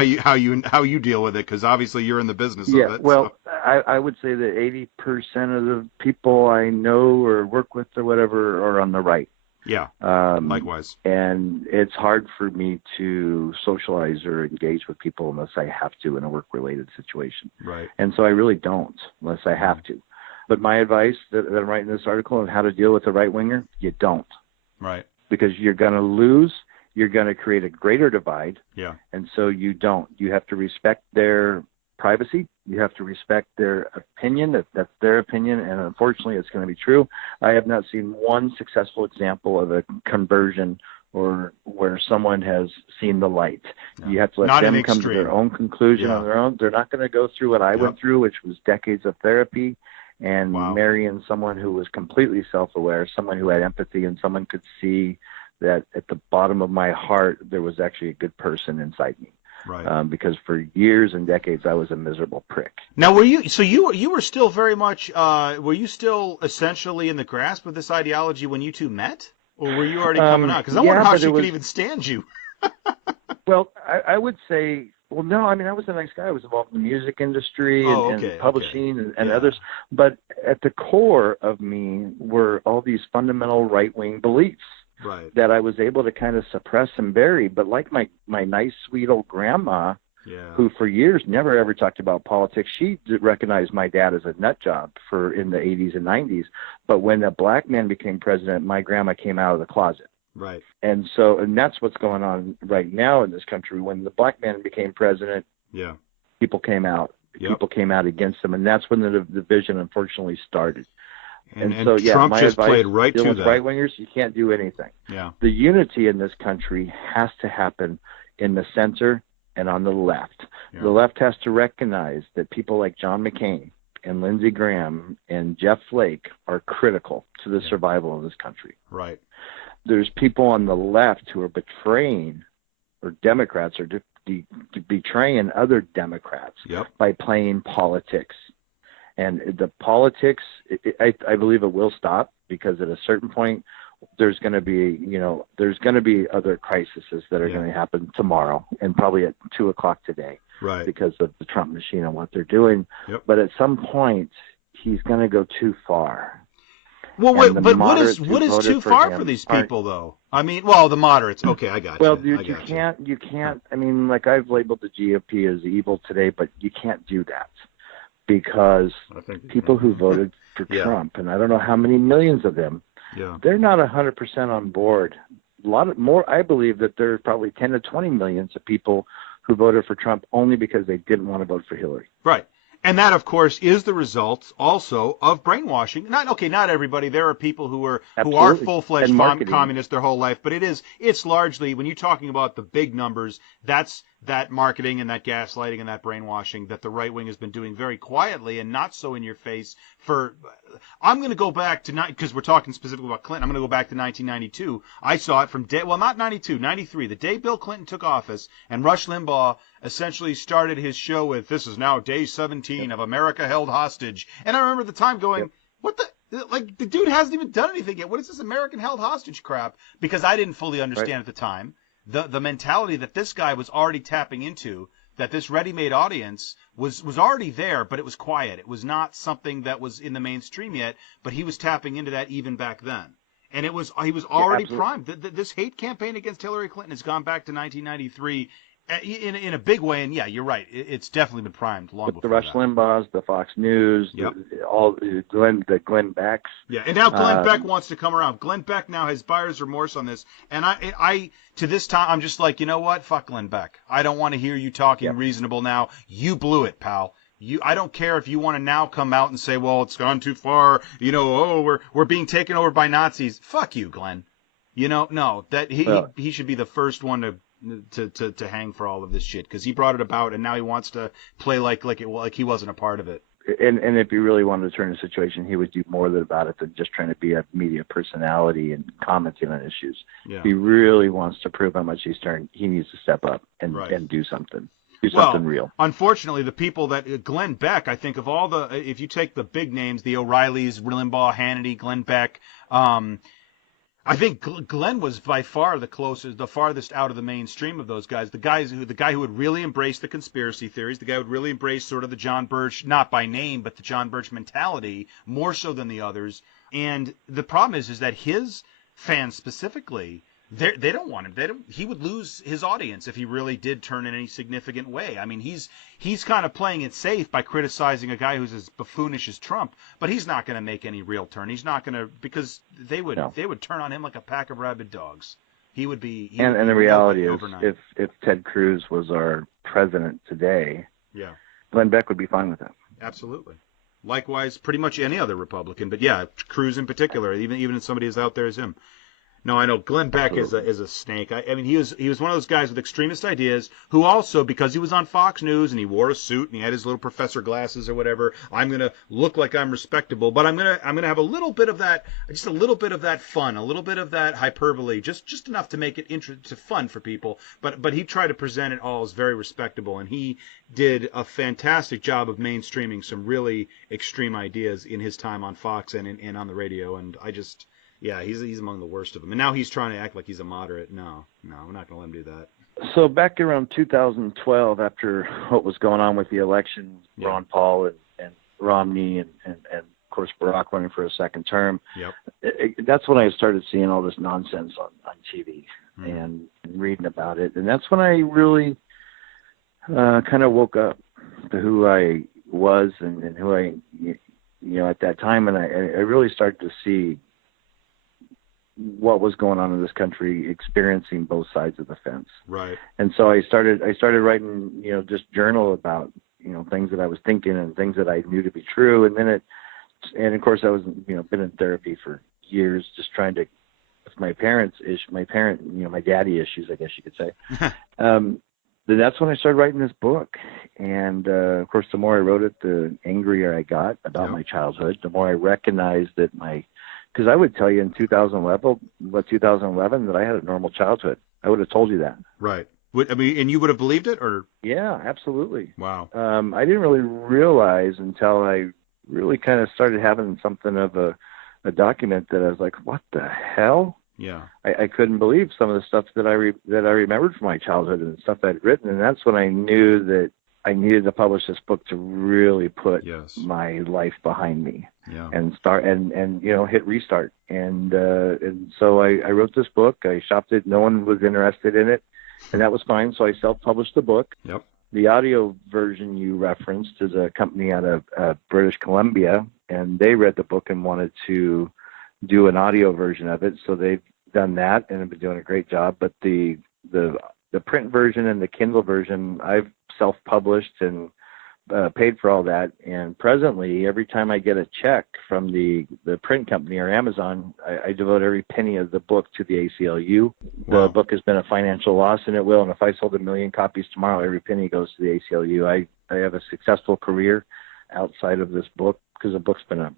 you deal with it, because obviously you're in the business of it. Well, so. I would say that 80% of the people I know or work with or whatever are on the right. Yeah, likewise. And it's hard for me to socialize or engage with people unless I have to in a work-related situation. Right. And so I really don't unless I have to. But my advice that I'm writing this article on how to deal with the right winger, you don't. Right. Because you're going to lose, you're going to create a greater divide. Yeah. And so you don't. You have to respect their privacy. You have to respect their opinion. That's their opinion, and unfortunately, it's going to be true. I have not seen one successful example of a conversion or where someone has seen the light. No. You have to let them come to their own conclusion on their own. They're not going to go through what I went through, which was decades of therapy, and marrying someone who was completely self-aware, someone who had empathy, and someone could see that at the bottom of my heart there was actually a good person inside me. Right. Because for years and decades I was a miserable prick. Now, you were still very much were you still essentially in the grasp of this ideology when you two met, or were you already coming out? Because I wonder how she could even stand you. Well, I would say, well, no, I mean, I was a nice guy. I was involved in the music industry and publishing and others. But at the core of me were all these fundamental right-wing beliefs. Right. That I was able to kind of suppress and bury. But like my nice, sweet old grandma, who for years never ever talked about politics, she recognized my dad as a nut job in the 80s and 90s. But when a black man became president, my grandma came out of the closet. Right. And that's what's going on right now in this country. When the black man became president, people came out. People came out against him. And that's when the division unfortunately started. And so, Trump my just advice, played right to that. Right wingers, you can't do anything. Yeah. The unity in this country has to happen in the center and on the left. Yeah. The left has to recognize that people like John McCain and Lindsey Graham and Jeff Flake are critical to the survival of this country. Right. There's people on the left who are betraying, or Democrats are betraying other Democrats by playing politics. And the politics, I believe it will stop, because at a certain point, there's going to be other crises that are going to happen tomorrow and probably at 2:00 today, because of the Trump machine and what they're doing. Yep. But at some point, he's going to go too far. Well, but what is too far for these people, though? I mean, well, the moderates. Okay, I got you. Well, you can't. I mean, like, I've labeled the GOP as evil today, but you can't do that. Because people who voted for Trump, and I don't know how many millions of them, they're not 100% on board. A lot more. I believe that there's probably 10 to 20 millions of people who voted for Trump only because they didn't want to vote for Hillary. Right. And that, of course, is the result also of brainwashing. Not everybody. There are people who are full-fledged communists their whole life, but it's largely, when you're talking about the big numbers, that's that marketing and that gaslighting and that brainwashing that the right wing has been doing very quietly and not so in your face for. I'm going to go back to, because we're talking specifically about Clinton, I'm going to go back to 1992. I saw it from not 92, 93, the day Bill Clinton took office, and Rush Limbaugh essentially started his show with, "This is now day 17 of America held hostage." And I remember at the time going, what the dude hasn't even done anything yet. What is this American held hostage crap? Because I didn't fully understand at the time the mentality that this guy was already tapping into, that this ready-made audience was already there, but it was quiet. It was not something that was in the mainstream yet, but he was tapping into that even back then. And he was already primed. This hate campaign against Hillary Clinton has gone back to 1993. In a big way, and yeah, you're right. It's definitely been primed long before the Rush that. Limbaughs, the Fox News, Yep. the Glenn Becks. Yeah, and now Glenn Beck wants to come around. Glenn Beck now has buyer's remorse on this, and I to this time I'm just like, you know what? Fuck Glenn Beck. I don't want to hear you talking reasonable now. You blew it, pal. I don't care if you want to now come out and say, well, it's gone too far. You know, we're being taken over by Nazis. Fuck you, Glenn. You know, no, that he should be the first one to hang for all of this shit, because he brought it about, and now he wants to play like he wasn't a part of it. And if he really wanted to turn the situation, he would do more about it than just trying to be a media personality and commenting on issues. Yeah. If he really wants to prove how much he's turned, he needs to step up and do something. Do something real. Unfortunately, the people that Glenn Beck, I think of all if you take the big names, the O'Reillys, Limbaugh, Hannity, Glenn Beck, I think Glenn was by far the farthest out of the mainstream of those guys. The guy who would really embrace the conspiracy theories, the guy who would really embrace sort of the John Birch, not by name, but the John Birch mentality, more so than the others. And the problem is that his fans specifically, they don't want him. He would lose his audience if he really did turn in any significant way. I mean, he's kind of playing it safe by criticizing a guy who's as buffoonish as Trump, but he's not going to make any real turn. He's not going to, because they would turn on him like a pack of rabid dogs. He would be. And the reality is, if Ted Cruz was our president today, Glenn Beck would be fine with that. Absolutely. Likewise, pretty much any other Republican, but yeah, Cruz in particular, even if somebody as out there as him. No, I know Glenn Beck is a snake. I mean, he was one of those guys with extremist ideas who also, because he was on Fox News and he wore a suit and he had his little professor glasses or whatever, I'm gonna look like I'm respectable, but I'm gonna have a little bit of that, just a little bit of that fun, a little bit of that hyperbole, just enough to make it fun for people. But he tried to present it all as very respectable, and he did a fantastic job of mainstreaming some really extreme ideas in his time on Fox and on the radio, and yeah, he's among the worst of them. And now he's trying to act like he's a moderate. No, we're not going to let him do that. So back around 2012, after what was going on with the election, Ron Paul and Romney and of course Barack running for a second term, that's when I started seeing all this nonsense on TV and reading about it. And that's when I really kind of woke up to who I was and who I, at that time. And I really started to see what was going on in this country, experiencing both sides of the fence. Right. And so I started writing, just journal about, things that I was thinking and things that I knew to be true. And then and of course I was, been in therapy for years, just trying to, with my daddy issues, I guess you could say. Then that's when I started writing this book. And, of course, the more I wrote it, the angrier I got about my childhood, the more I recognized that because I would tell you in 2011 that I had a normal childhood. I would have told you that. Right. And you would have believed it, or? Yeah, absolutely. Wow. I didn't really realize until I really kind of started having something of a document that I was like, what the hell? Yeah. I couldn't believe some of the stuff that I remembered from my childhood and stuff I'd written. And that's when I knew that I needed to publish this book to really put my life behind me and start and hit restart. And so I wrote this book. I shopped it. No one was interested in it, and that was fine. So I self-published the book. Yep. The audio version you referenced is a company out of British Columbia, and they read the book and wanted to do an audio version of it. So they've done that and have been doing a great job. But the print version and the Kindle version, I've self-published and paid for all that. And presently, every time I get a check from the print company or Amazon, I devote every penny of the book to the ACLU. Wow. The book has been a financial loss, and it will. And if I sold 1 million copies tomorrow, every penny goes to the ACLU. I have a successful career outside of this book because the book's been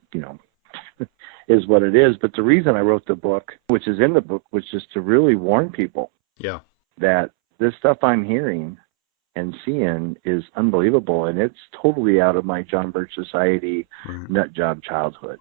is what it is. But the reason I wrote the book, which is in the book, was just to really warn people that this stuff I'm hearing and seeing is unbelievable, and it's totally out of my John Birch Society nut job childhood.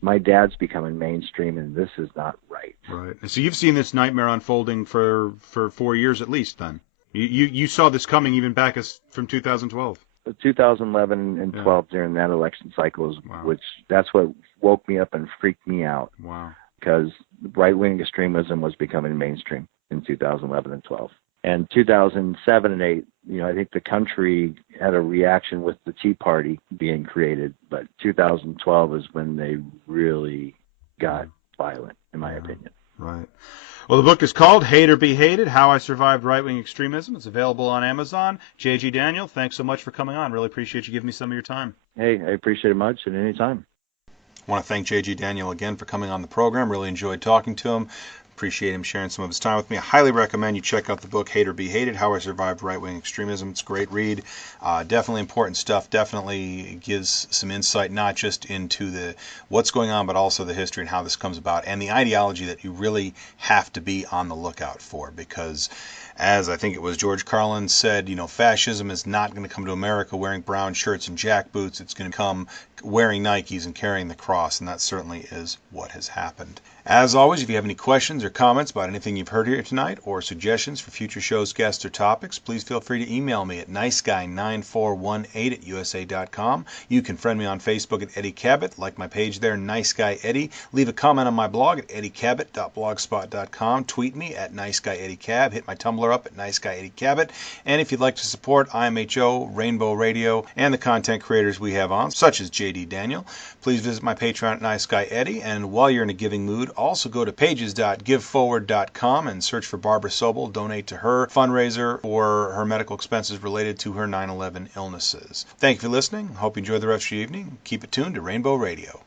My dad's becoming mainstream, and this is not right. Right. So you've seen this nightmare unfolding for 4 years at least, then. You saw this coming even back from 2012. 2011 and 12 during that election cycle, which that's what woke me up and freaked me out. Wow. Because right-wing extremism was becoming mainstream in 2011 and 12. And 2007 and 8, I think the country had a reaction with the Tea Party being created, but 2012 is when they really got violent, in my opinion. Right. Well, the book is called Hate or Be Hated, How I Survived Right-Wing Extremism. It's available on Amazon. J.G. Daniel, thanks so much for coming on. Really appreciate you giving me some of your time. Hey, I appreciate it much, at any time. I want to thank J.G. Daniel again for coming on the program. Really enjoyed talking to him. Appreciate him sharing some of his time with me. I highly recommend you check out the book Hate or Be Hated, How I Survived Right-Wing Extremism. It's a great read. Definitely important stuff. Definitely gives some insight not just into what's going on, but also the history and how this comes about, and the ideology that you really have to be on the lookout for, because as I think it was George Carlin said, fascism is not going to come to America wearing brown shirts and jackboots. It's going to come wearing Nikes and carrying the cross, and that certainly is what has happened. As always, if you have any questions or comments about anything you've heard here tonight, or suggestions for future shows, guests, or topics, please feel free to email me at niceguy9418@usa.com. You can friend me on Facebook at Eddie Cabot, like my page there, Niceguy Eddie. Leave a comment on my blog at eddiecabot.blogspot.com. Tweet me at NiceGuyEddieCab. Hit my Tumblr up at NiceGuyEddieCabot. And if you'd like to support IMHO, Rainbow Radio, and the content creators we have on, such as J.D. Daniel, please visit my Patreon at Niceguy Eddie. And while you're in a giving mood, also go to pages.giveforward.com and search for Barbara Sobel. Donate to her fundraiser for her medical expenses related to her 9/11 illnesses. Thank you for listening. Hope you enjoy the rest of your evening. Keep it tuned to Rainbow Radio.